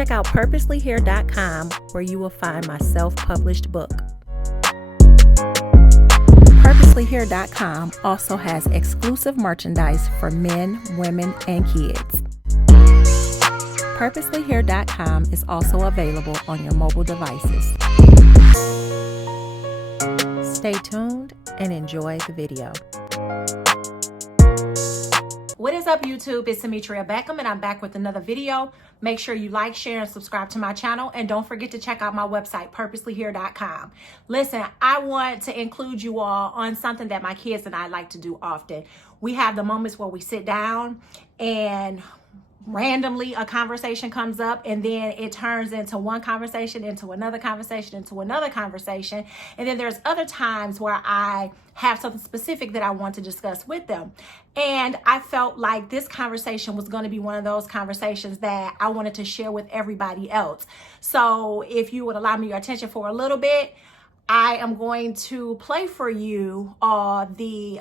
Check out purposelyhere.com where you will find my self-published book. Purposelyhere.com also has exclusive merchandise for men, women, and kids. Purposelyhere.com is also available on your mobile devices. Stay tuned and enjoy the video. What is up, YouTube? It's Demetria Beckham, and I'm back with another video. Make sure you like, share, and subscribe to my channel, and don't forget to check out my website, purposelyhere.com. Listen, I want to include you all on something that my kids and I like to do often. We have the moments where we sit down and randomly a conversation comes up, and then it turns into one conversation, into another conversation, into another conversation. And then there's other times where I have something specific that I want to discuss with them. And I felt like this conversation was going to be one of those conversations that I wanted to share with everybody else. So if you would allow me your attention for a little bit, I am going to play for you the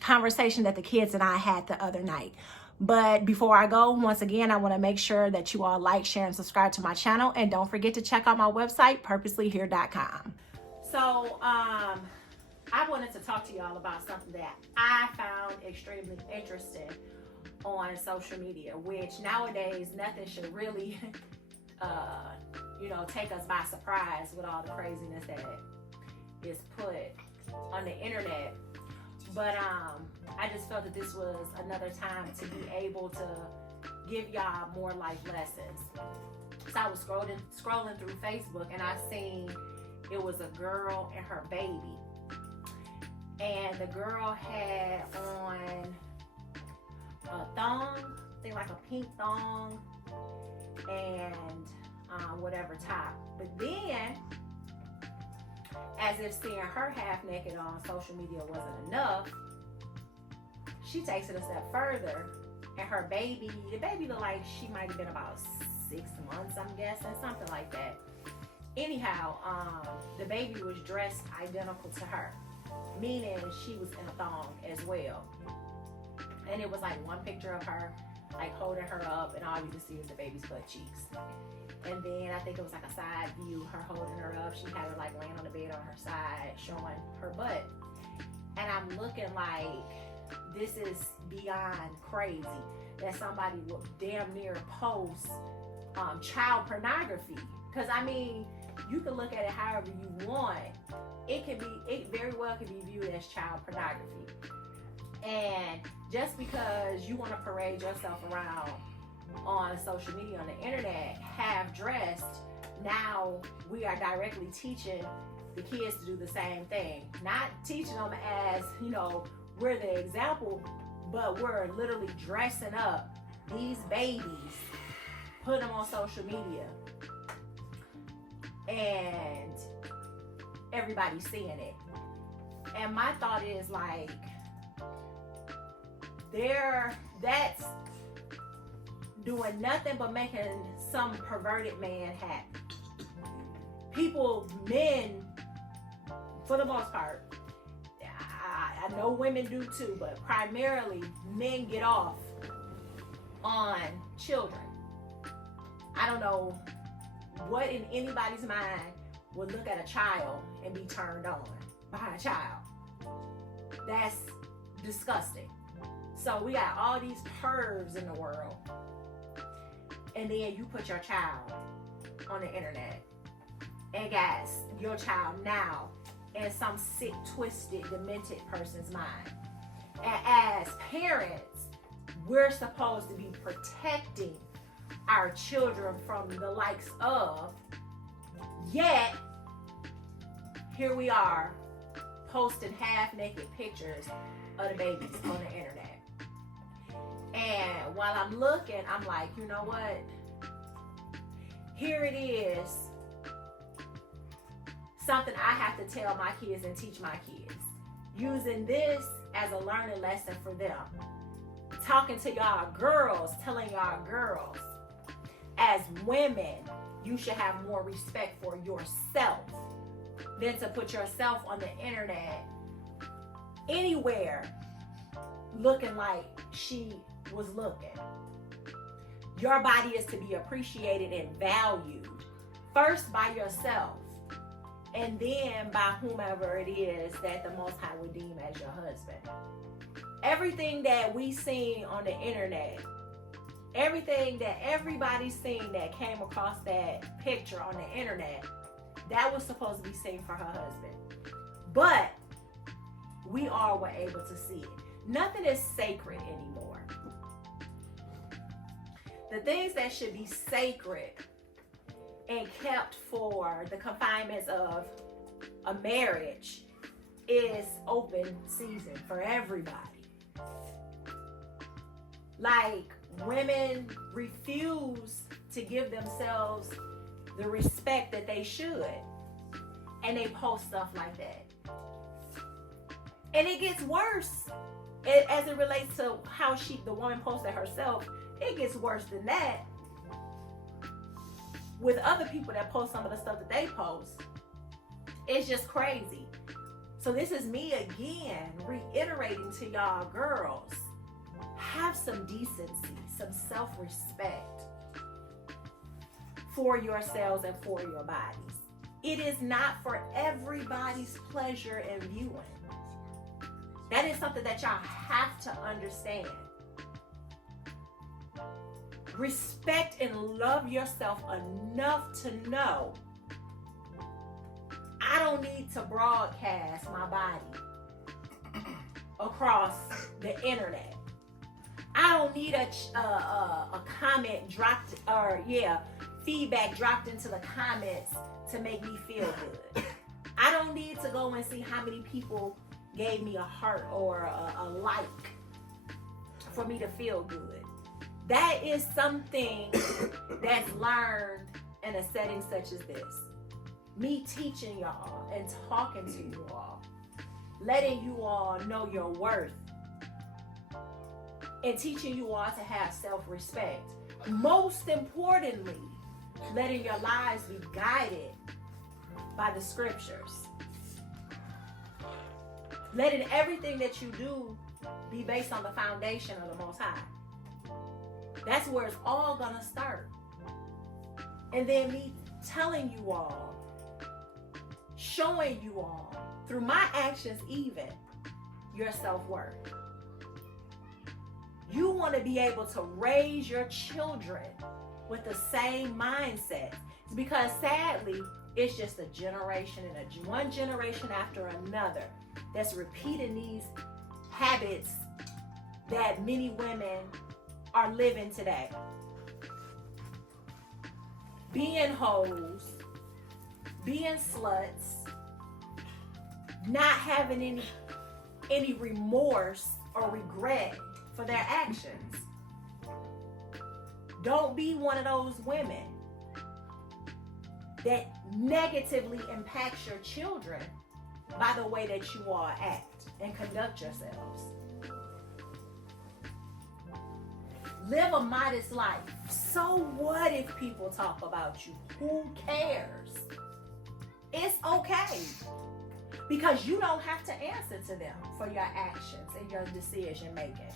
conversation that the kids and I had the other night. But before I go, once again, I want to make sure that you all like, share, and subscribe to my channel. And don't forget to check out my website, purposelyhere.com. So, I wanted to talk to y'all about something that I found extremely interesting on social media, which nowadays nothing should really, take us by surprise with all the craziness that is put on the internet. But I just felt that this was another time to be able to give y'all more life lessons. So I was scrolling through Facebook, and I seen it was a girl and her baby. And the girl had on a thong, I think like a pink thong, and whatever top. But then, as if seeing her half naked on social media wasn't enough, she takes it a step further, and the baby looked like she might have been about 6 months, I'm guessing, something like that. Anyhow, the baby was dressed identical to her, meaning she was in a thong as well. And it was like one picture of her like holding her up, and all you can see is the baby's butt cheeks. And then I think it was like a side view, her holding her up. She had her like laying on the bed on her side, showing her butt. And I'm looking like, this is beyond crazy that somebody will damn near post child pornography. Because I mean, you can look at it however you want. It very well could be viewed as child pornography. And just because you want to parade yourself around on social media, on the internet, half dressed, now we are directly teaching the kids to do the same thing. Not teaching them as, we're the example, but we're literally dressing up these babies, put them on social media, and everybody's seeing it. And my thought is like, that's doing nothing but making some perverted man happy. People, men, for the most part, I know women do too, but primarily men get off on children. I don't know what in anybody's mind would look at a child and be turned on by a child. That's disgusting. So we got all these pervs in the world, and then you put your child on the internet, and guys, your child now in some sick, twisted, demented person's mind. And as parents, we're supposed to be protecting our children from the likes of, yet here we are posting half-naked pictures of the babies on the internet. And while I'm looking, I'm like, you know what? Here it is. Something I have to tell my kids and teach my kids. Using this as a learning lesson for them. Talking to y'all girls, telling y'all girls, as women, you should have more respect for yourself than to put yourself on the internet anywhere looking like she was looking. Your body is to be appreciated and valued, first by yourself, and then by whomever it is that the Most High would deem as your husband. Everything that we seen on the internet, everything that everybody's seen that came across that picture on the internet, that was supposed to be seen for her husband. But we all were able to see it. Nothing is sacred anymore. The things that should be sacred and kept for the confinements of a marriage is open season for everybody. Like, women refuse to give themselves the respect that they should, and they post stuff like that. And it gets worse as it relates to how the woman posted herself. It gets worse than that with other people that post some of the stuff that they post. It's just crazy. So this is me again reiterating to y'all girls, have some decency, some self-respect for yourselves and for your bodies. It is not for everybody's pleasure and viewing. That is something that y'all have to understand. Respect and love yourself enough to know I don't need to broadcast my body across the internet. I don't need a comment dropped, feedback dropped into the comments to make me feel good. I don't need to go and see how many people gave me a heart or a like for me to feel good. That is something that's learned in a setting such as this. Me teaching y'all and talking to you all, letting you all know your worth, and teaching you all to have self-respect. Most importantly, letting your lives be guided by the scriptures. Letting everything that you do be based on the foundation of the Most High. That's where it's all gonna start. And then me telling you all, showing you all, through my actions even, your self-worth. You want to be able to raise your children with the same mindset. It's because sadly, it's just a generation and one generation after another that's repeating these habits that many women are living today. Being hoes, being sluts, not having any remorse or regret for their actions. Don't be one of those women that negatively impacts your children by the way that you all act and conduct yourselves. Live a modest life. So what if people talk about you? Who cares? It's okay. Because you don't have to answer to them for your actions and your decision making.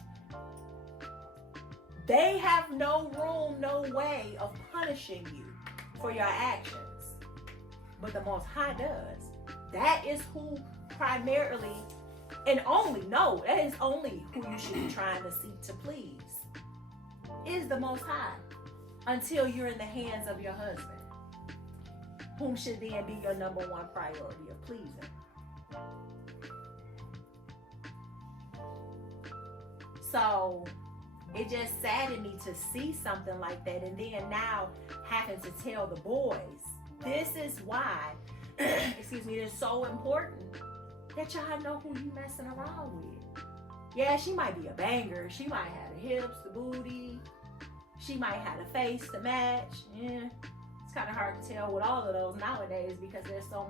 They have no room, no way of punishing you for your actions. But the Most High does. That is who primarily and only, that is only who you should be trying to seek to please. Is the Most High, until you're in the hands of your husband, whom should then be your number one priority of pleasing. So it just saddened me to see something like that, and then now having to tell the boys, this is why, excuse me, it's so important that y'all know who you messing around with. Yeah, she might be a banger. She might have the hips, the booty. She might have the face to match. Yeah, it's kind of hard to tell with all of those nowadays because there's so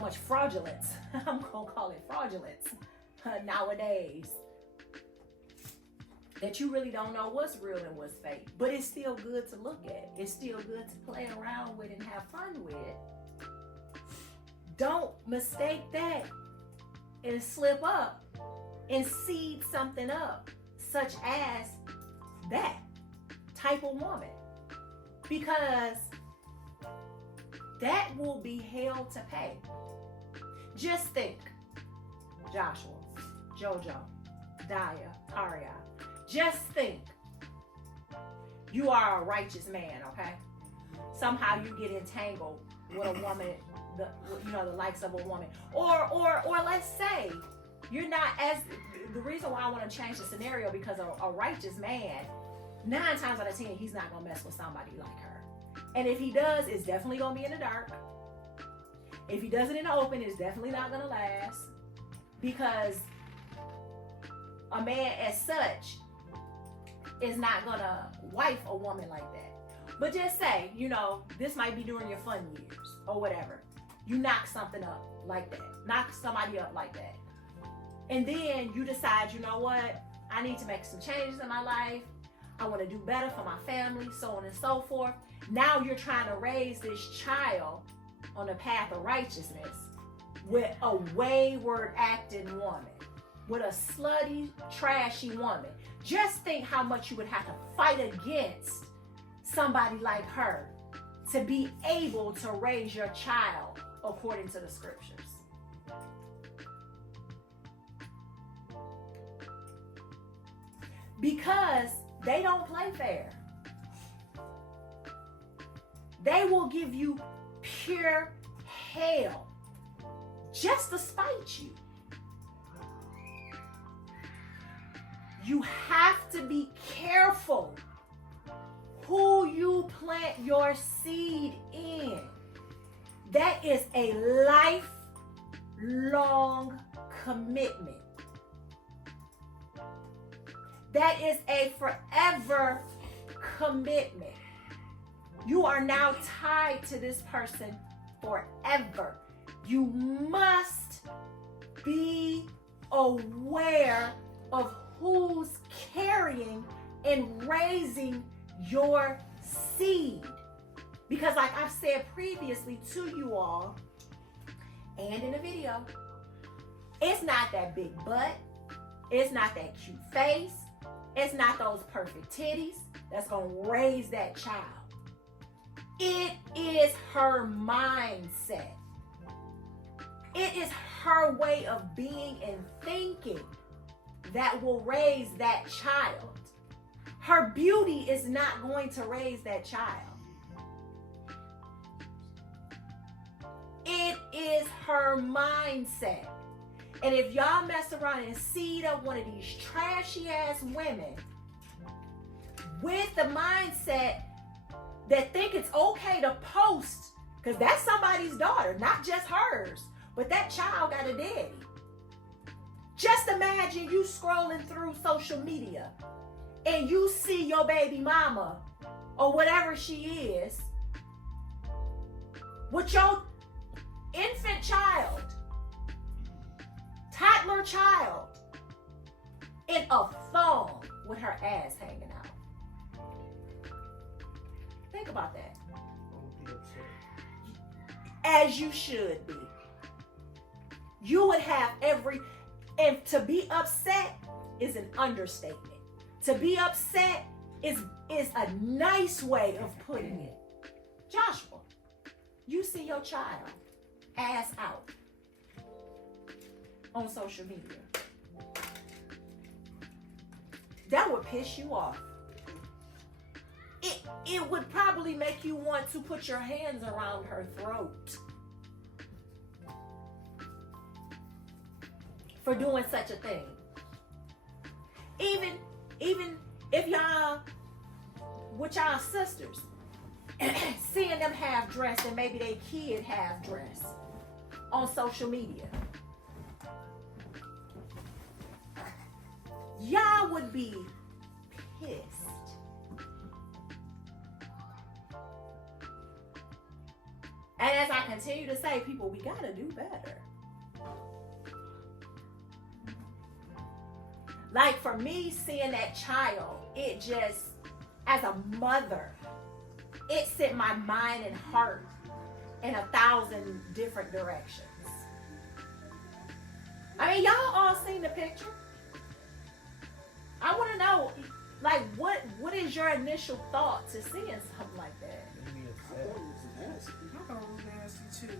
much fraudulence. I'm gonna call it fraudulence nowadays. That you really don't know what's real and what's fake. But it's still good to look at. It's still good to play around with and have fun with. Don't mistake that and slip up and seed something up, such as that. type of woman, because that will be hell to pay. Just think, Joshua, Jojo, Daya, Taria, just think, you are a righteous man, okay? Somehow you get entangled with a woman, the likes of a woman, or let's say you're not as. The reason why I want to change the scenario, because a righteous man, 9 times out of 10, he's not gonna mess with somebody like her, and if he does, it's definitely gonna be in the dark. If he does it in the open, it's definitely not gonna last, because a man as such is not gonna wife a woman like that. But just say, this might be during your fun years or whatever. You knock something up like that. Knock somebody up like that. And then you decide, you know what? I need to make some changes in my life. I want to do better for my family, so on and so forth. Now you're trying to raise this child on the path of righteousness with a wayward acting woman, with a slutty, trashy woman. Just think how much you would have to fight against somebody like her to be able to raise your child according to the scriptures. Because they don't play fair. They will give you pure hell just to spite you. You have to be careful who you plant your seed in. That is a lifelong commitment. That is a forever commitment. You are now tied to this person forever. You must be aware of who's carrying and raising your seed. Because like I've said previously to you all, and in the video, it's not that big butt, it's not that cute face, it's not those perfect titties that's gonna raise that child. It is her mindset. It is her way of being and thinking that will raise that child. Her beauty is not going to raise that child. It is her mindset. And if y'all mess around and seed up one of these trashy ass women with the mindset that think it's okay to post, because that's somebody's daughter, not just hers, but that child got a daddy. Just imagine you scrolling through social media and you see your baby mama or whatever she is with your infant child, toddler child, in a thong with her ass hanging out. Think about that. As you should be. You would have and to be upset is an understatement. To be upset is a nice way of putting it. Joshua, you see your child ass out on social media. That would piss you off. It would probably make you want to put your hands around her throat for doing such a thing. Even if y'all, with y'all sisters, seeing them half dressed and maybe they kid half dressed on social media, y'all would be pissed. And as I continue to say, people, we gotta do better. Like for me, seeing that child, it just, as a mother, it sent my mind and heart in 1,000 different directions. I mean, y'all all seen the picture. I want to know, like, what is is your initial thought to seeing something like that? I thought it was nasty. I thought it was nasty too.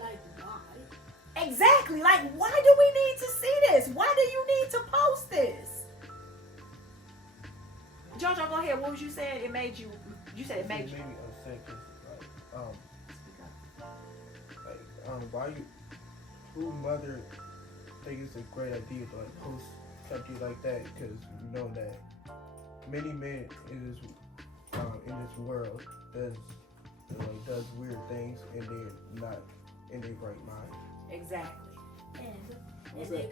Like, why? Exactly. Like, why do we need to see this? Why do you need to post this? Jojo, go ahead. What was you saying? It made you. You said it made you. Maybe upset 'cause, why you, who mother think it's a great idea to like post something like that? Because you know that many men in this world does weird things and they're not in their right mind. Exactly. And they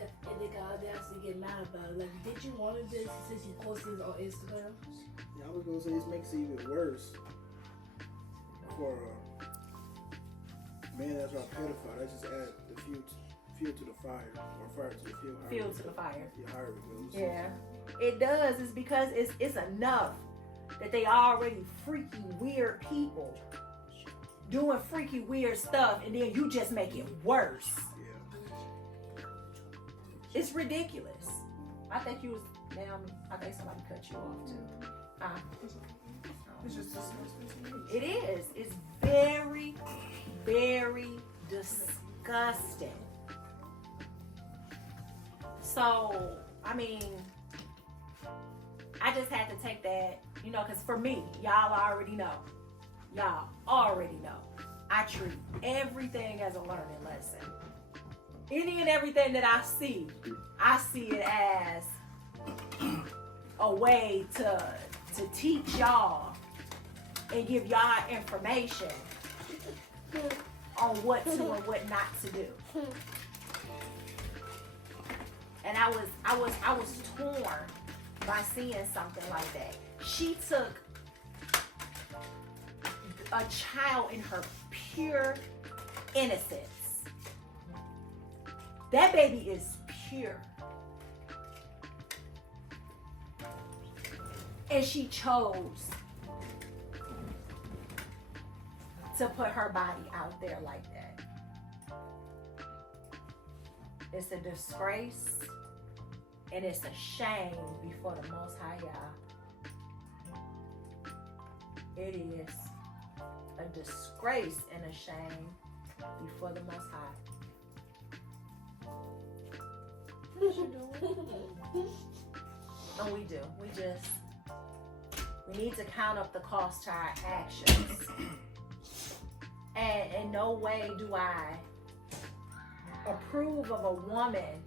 got audacity to get mad about it. Like, did you want this since you posted it on Instagram? Yeah, I was gonna say this makes it even worse for a man that's a pedophile. That just add the fuel to the fire, or fire to the fuel. Fuel to the fire. Yeah, however it goes. Yeah, it does. It's because it's enough that they already freaky weird people doing freaky weird stuff, and then you just make it worse. Yeah. It's ridiculous. I think you was damn. I think somebody cut you off too. It's just disgusting to me. It is. It's very, very disgusting. So, I mean, I just had to take that, because for me, y'all already know. I treat everything as a learning lesson. Any and everything that I see it as a way to teach y'all and give y'all information on what to and what not to do. And I was torn by seeing something like that. She took a child in her pure innocence. That baby is pure. And she chose to put her body out there like that. It's a disgrace and it's a shame before the Most High Yah. It is a disgrace and a shame before the Most High. And we do. We need to count up the cost to our actions. And in no way do I approve of a woman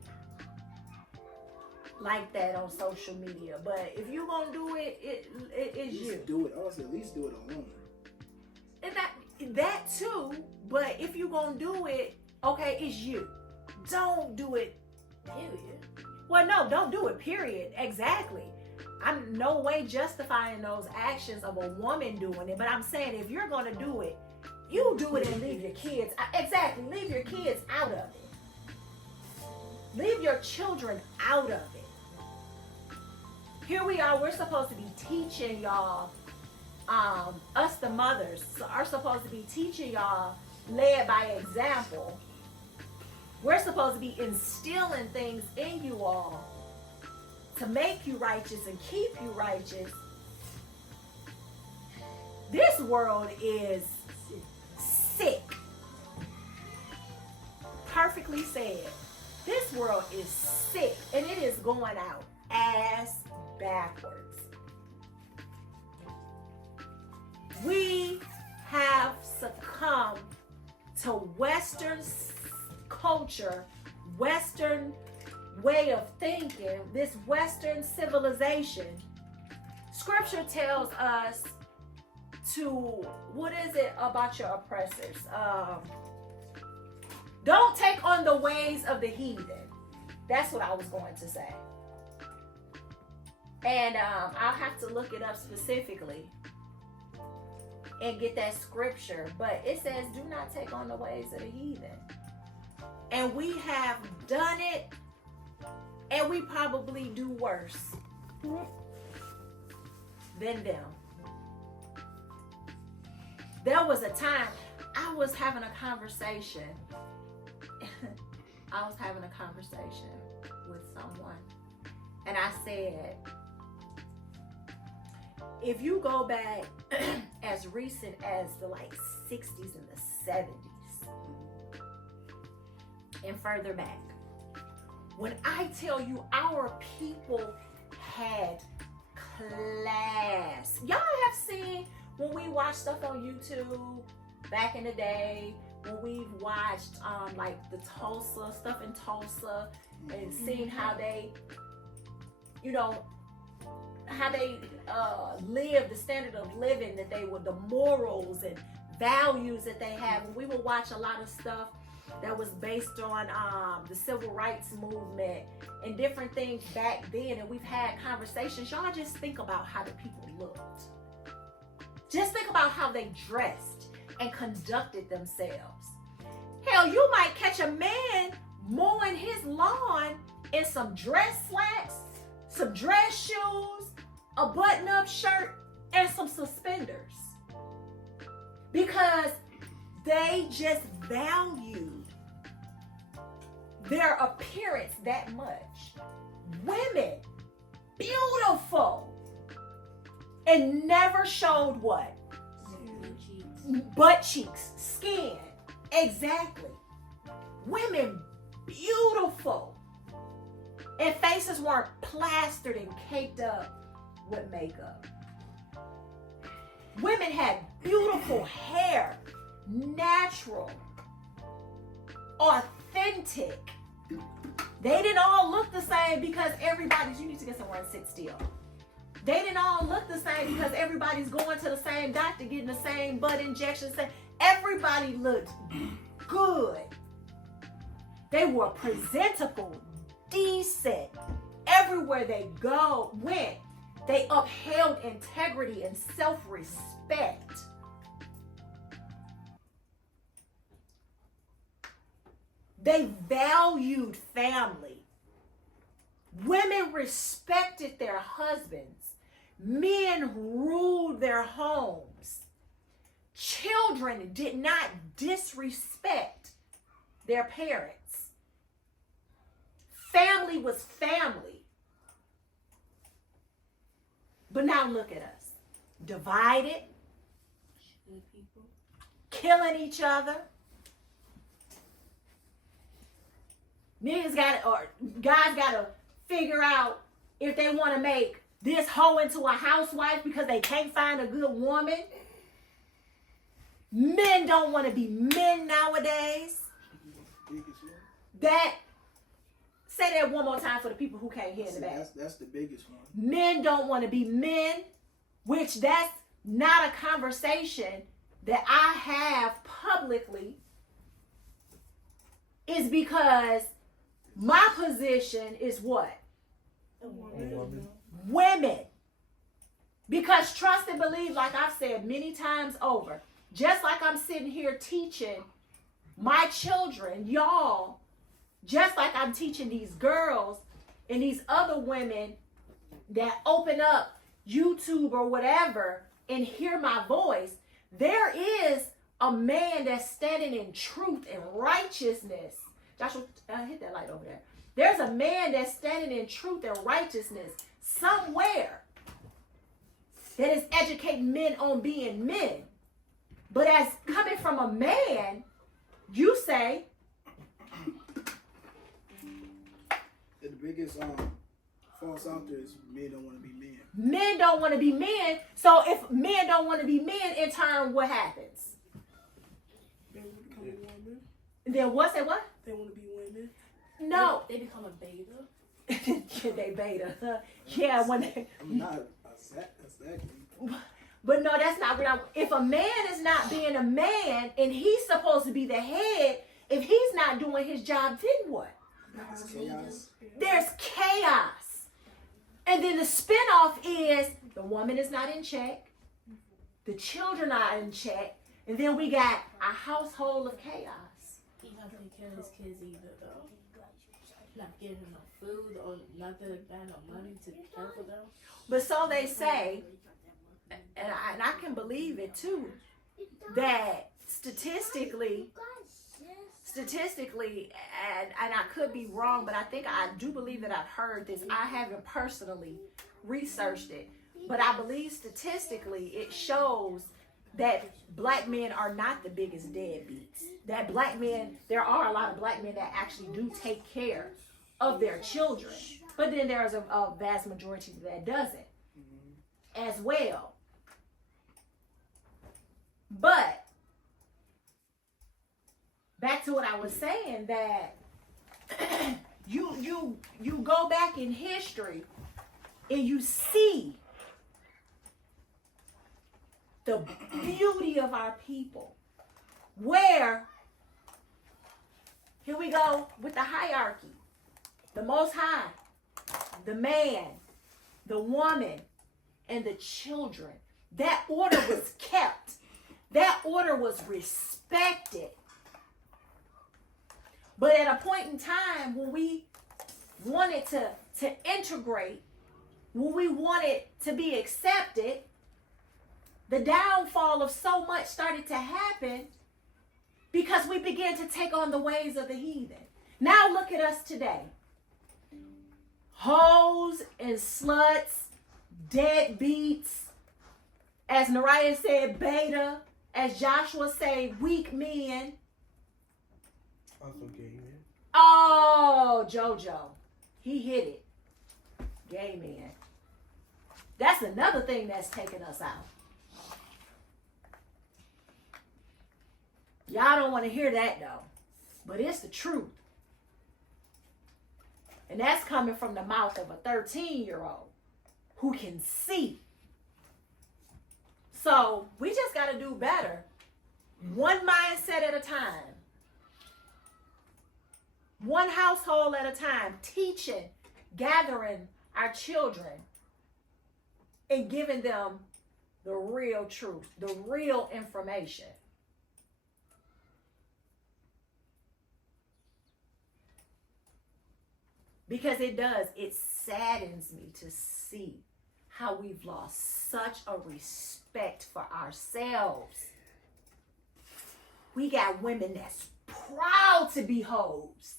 like that on social media. But if you're gonna do it, it is you. Do it. I would say at least do it alone. And that too. But if you're gonna do it, okay, it's you. Don't do it. Period. Well, no, don't do it. Period. Exactly. I'm no way justifying those actions of a woman doing it. But I'm saying if you're gonna do it, you do it and leave your kids. Exactly. Leave your kids out of it. Leave your children out of it. Here we are. We're supposed to be teaching y'all. Us, the mothers, are supposed to be teaching y'all, led by example. We're supposed to be instilling things in you all to make you righteous and keep you righteous. This world is sick. Perfectly said. This world is sick and it is going out ass backwards. We have succumbed to Western culture, Western way of thinking, this Western civilization. Scripture tells us to, what is it about your oppressors? Don't take on the ways of the heathen. That's what I was going to say. And I'll have to look it up specifically and get that scripture. But it says, do not take on the ways of the heathen. And we have done it, and we probably do worse than them. There was a time I was having a conversation. with someone, and I said, if you go back as recent as the like 60s and the 70s and further back, when I tell you our people had class. Y'all have seen when we watch stuff on YouTube back in the day, when we've watched like the Tulsa stuff in Tulsa and seen how they, you know, how they live, the standard of living that they were, the morals and values that they have. And we would watch a lot of stuff that was based on the civil rights movement and different things back then. And we've had conversations. Y'all just think about how the people looked. Just think about how they dressed and conducted themselves. Hell, you might catch a man mowing his lawn in some dress slacks, some dress shoes, a button-up shirt, and some suspenders. Because they just valued their appearance that much. Women, beautiful, and never showed what? Butt cheeks, skin. Exactly. Women, beautiful. And faces weren't plastered and caked up with makeup. Women had beautiful hair, natural, authentic. They didn't all look the same because everybody's, you need to get somewhere and sit still. They didn't all look the same because everybody's going to the same doctor, getting the same butt injections. Everybody looked good. They were presentable, decent. Everywhere they went, they upheld integrity and self-respect. They valued family. Women respected their husbands. Men ruled their homes. Children did not disrespect their parents. Family was family. But now look at us. Divided. Killing each other. Niggas guys gotta figure out if they want to make this hoe into a housewife because they can't find a good woman. Men don't want to be men nowadays. Say that one more time for the people who can't hear in the back. That's the biggest one. Men don't want to be men, which that's not a conversation that I have publicly, is because my position is what? Women. Because trust and believe, like I've said many times over, just like I'm sitting here teaching my children, y'all, just like I'm teaching these girls and these other women that open up YouTube or whatever and hear my voice, there is a man that's standing in truth and righteousness. Joshua, hit that light over there. There's a man that's standing in truth and righteousness somewhere that is educating men on being men. But as coming from a man, you say, the biggest false out there is men don't want to be men. Men don't want to be men. So if men don't want to be men, in turn, what happens? They want to become a woman. Then what's that? What? They want to be women. No. They become a beta. Yeah, they beta. Yeah, when they. I'm not exactly. But no, that's not what if a man is not being a man and he's supposed to be the head, if he's not doing his job, then what? That's chaos. There's chaos. And then the spinoff is the woman is not in check, the children are in check, and then we got a household of chaos. He's not taking care of his kids either, though. Not giving them no food or nothing like that, no money to care for them. But so they say, and I can believe it too, that statistically, and I could be wrong, but I think I do believe that I've heard this. I haven't personally researched it, But I believe statistically it shows that black men are not the biggest deadbeats. That black men, there are a lot of black men that actually do take care of their children. But then there's a vast majority that doesn't as well. But back to what I was saying, that you go back in history and you see the beauty of our people, where, here we go with the hierarchy, the Most High, the man, the woman, and the children. That order was kept. That order was respected. But at a point in time when we wanted to integrate, when we wanted to be accepted, the downfall of so much started to happen because we began to take on the ways of the heathen. Now look at us today. Hoes and sluts, deadbeats, as Nariah said, beta, as Joshua said, weak men. Also gay men. Oh, JoJo, he hit it. Gay men. That's another thing that's taking us out. Y'all don't want to hear that though, but it's the truth. And that's coming from the mouth of a 13-year-old who can see. So we just got to do better. One mindset at a time. One household at a time. Teaching, gathering our children, and giving them the real truth, the real information. Because it saddens me to see how we've lost such a respect for ourselves. We got women that's proud to be hoes.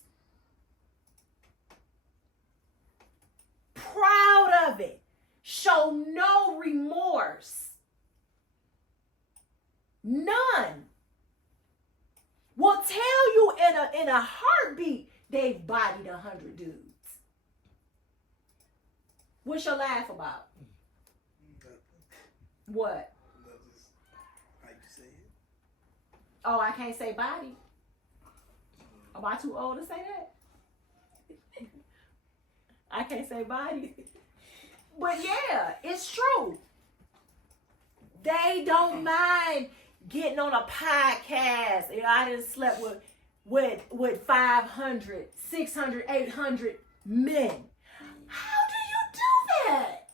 Proud of it. Show no remorse. None. Will tell you in a heartbeat they've bodied 100 dudes. What's your laugh about? What? Just how you say it. Oh, I can't say body. Am I too old to say that? I can't say body. But yeah, it's true. They don't mind getting on a podcast. You know, I just slept with 500, 600, 800 men. How do you do that?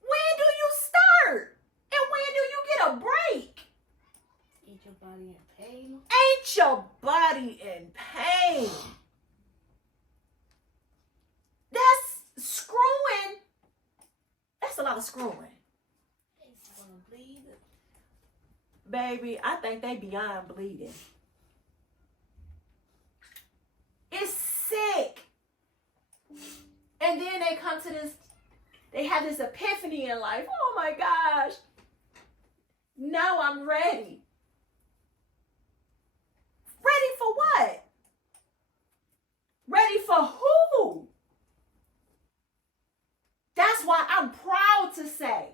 When do you start? And when do you get a break? Ain't your body in pain? Ain't your body in pain? That's screwing. That's a lot of screwing. It's gonna bleed. Baby, I think they beyond bleeding. It's sick. And then they come to this, they have this epiphany in life. Oh my gosh. Now I'm ready. Ready for what? Ready for who? That's why I'm proud to say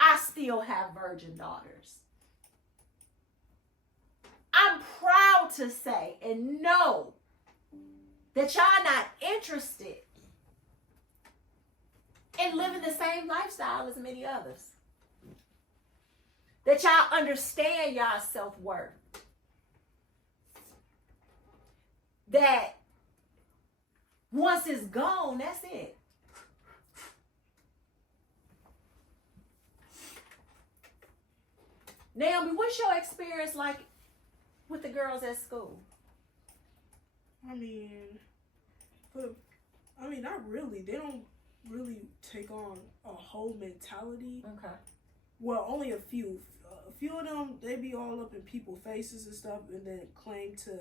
I still have virgin daughters. I'm proud to say and know that y'all not interested in living the same lifestyle as many others. That y'all understand y'all self-worth. That once it's gone, that's it. Naomi, what's your experience like with the girls at school? I mean, not really. They don't really take on a whole mentality. Okay. Well, only a few. A few of them, they be all up in people's faces and stuff, and then claim to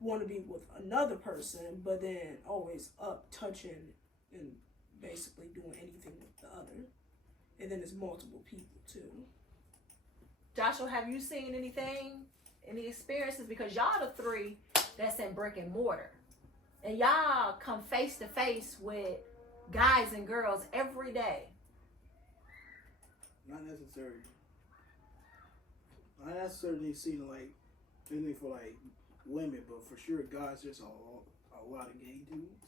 want to be with another person, but then always up touching and basically doing anything with the other. and then it's multiple people too. Joshua, have you seen anything, any experiences? Because y'all the three that's in brick and mortar. And y'all come face to face with guys and girls every day. Not necessarily. Not necessarily seen like anything for like women, but for sure guys, there's a lot of gay dudes.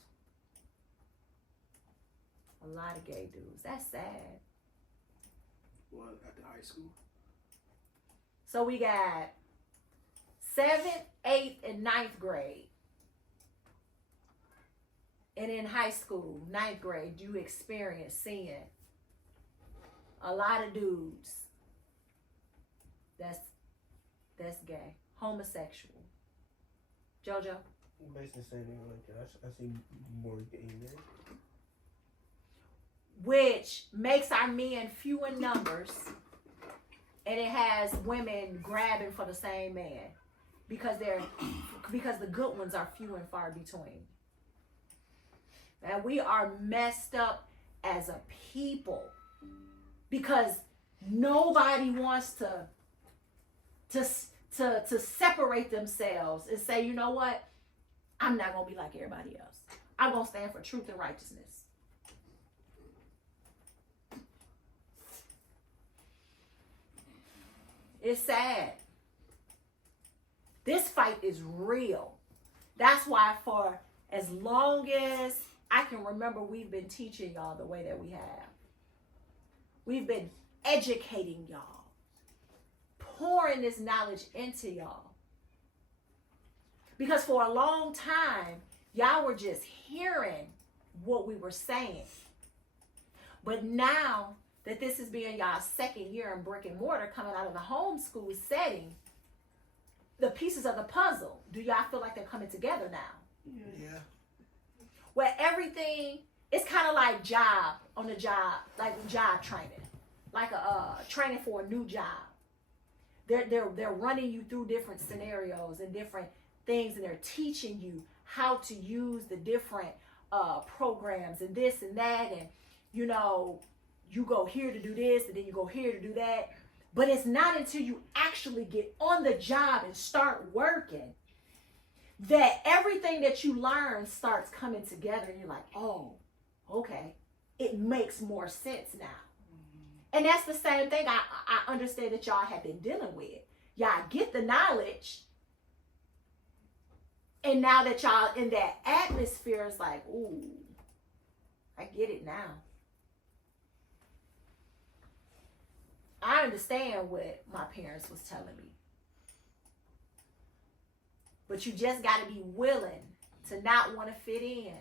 A lot of gay dudes. That's sad. Well, at the high school. So we got 7th, 8th, and 9th grade. And in high school, 9th grade, you experience seeing a lot of dudes that's gay, homosexual. JoJo? Basically saying like that. I see more gay men. Which makes our men few in numbers, and it has women grabbing for the same man because the good ones are few and far between. And we are messed up as a people because nobody wants to separate themselves and say, you know what? I'm not gonna be like everybody else. I'm gonna stand for truth and righteousness. It's sad. This fight is real. That's why for as long as I can remember, we've been teaching y'all the way that we have. We've been educating y'all, pouring this knowledge into y'all. Because for a long time, y'all were just hearing what we were saying. But now that this is being y'all's second year in brick and mortar, coming out of the homeschool setting, the pieces of the puzzle, do y'all feel like they're coming together now? Yeah. Where everything, it's kind of like job training, like a training for a new job. They're running you through different scenarios and different things, and they're teaching you how to use the different programs and this and that, and you know, you go here to do this and then you go here to do that. But it's not until you actually get on the job and start working that everything that you learn starts coming together, and you're like, oh, okay, it makes more sense now. And that's the same thing I understand that y'all have been dealing with. Y'all get the knowledge, and now that y'all in that atmosphere, it's like, ooh, I get it now. I understand what my parents was telling me. But you just got to be willing to not want to fit in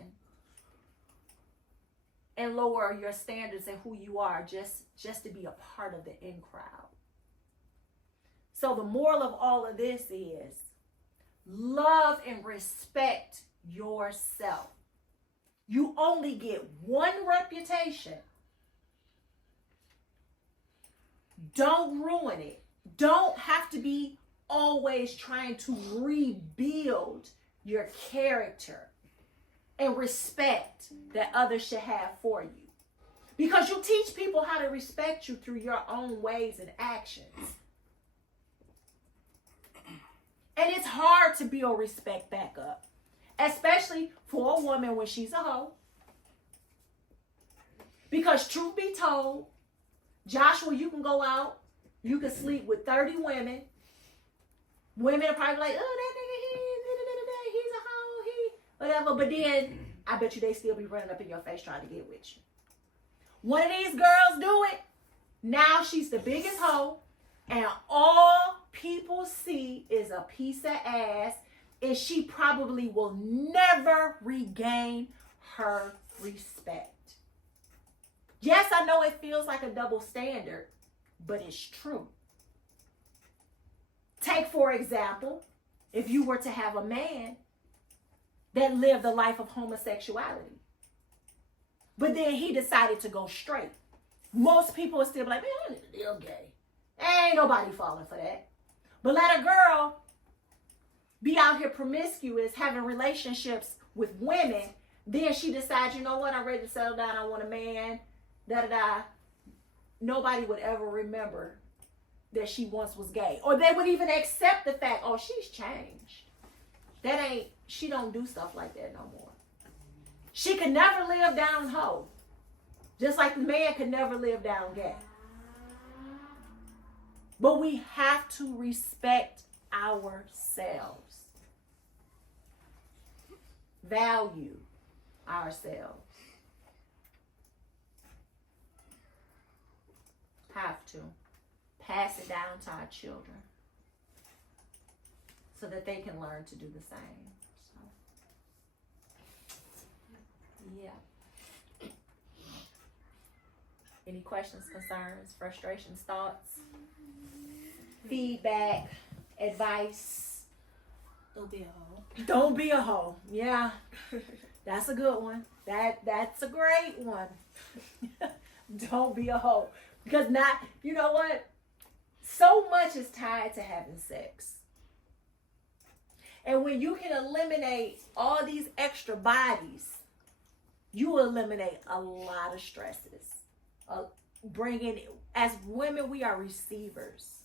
and lower your standards and who you are just to be a part of the in crowd. So the moral of all of this is love and respect yourself. You only get one reputation. Don't ruin it. Don't have to be always trying to rebuild your character and respect that others should have for you. Because you teach people how to respect you through your own ways and actions. And it's hard to build respect back up, especially for a woman when she's a hoe. Because truth be told, Joshua, you can go out, you can sleep with 30 women. Women are probably like, oh, that nigga, he's a hoe, he, whatever. But then, I bet you they still be running up in your face trying to get with you. One of these girls do it. Now she's the biggest hoe. And all people see is a piece of ass. And she probably will never regain her respect. Yes, I know it feels like a double standard, but it's true. Take, for example, if you were to have a man that lived a life of homosexuality, but then he decided to go straight. Most people would still be like, man, I'm still gay. Ain't nobody falling for that. But let a girl be out here promiscuous, having relationships with women, then she decides, you know what, I'm ready to settle down, I want a man, da-da-da. nobody would ever remember that she once was gay, or they would even accept the fact, oh, she's changed. She don't do stuff like that no more. She could never live down hoe, just like the man could never live down gay. But we have to respect ourselves, value ourselves. Have to pass it down to our children so that they can learn to do the same. So, yeah. Any questions, concerns, frustrations, thoughts, feedback, advice? Don't be a hoe. Don't be a hoe. Yeah. That's a good one. That's a great one. Don't be a hoe. Because you know what? So much is tied to having sex. And when you can eliminate all these extra bodies, you will eliminate a lot of stresses. As women, we are receivers.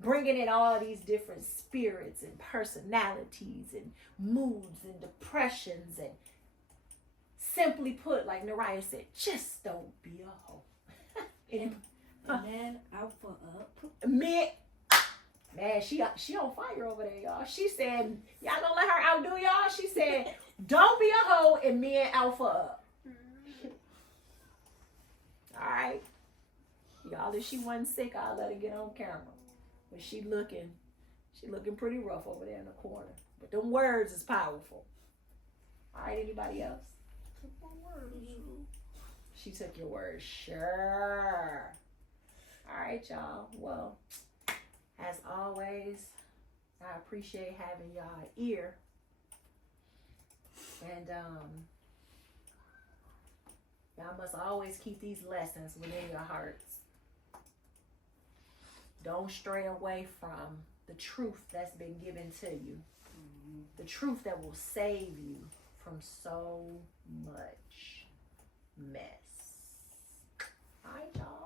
Bringing in all these different spirits and personalities and moods and depressions. And simply put, like Nariah said, just don't be a hoe. Man, alpha up. Man, she on fire over there, y'all. She said, y'all gonna let her outdo y'all? She said, don't be a hoe and men alpha up. All right. Y'all, if she wasn't sick, I'll let her get on camera. But she looking pretty rough over there in the corner. But them words is powerful. All right, anybody else? She took your words. Sure. All right, y'all. Well, as always, I appreciate having y'all ear. And y'all must always keep these lessons within your hearts. Don't stray away from the truth that's been given to you. The truth that will save you from so much mess. All right, y'all.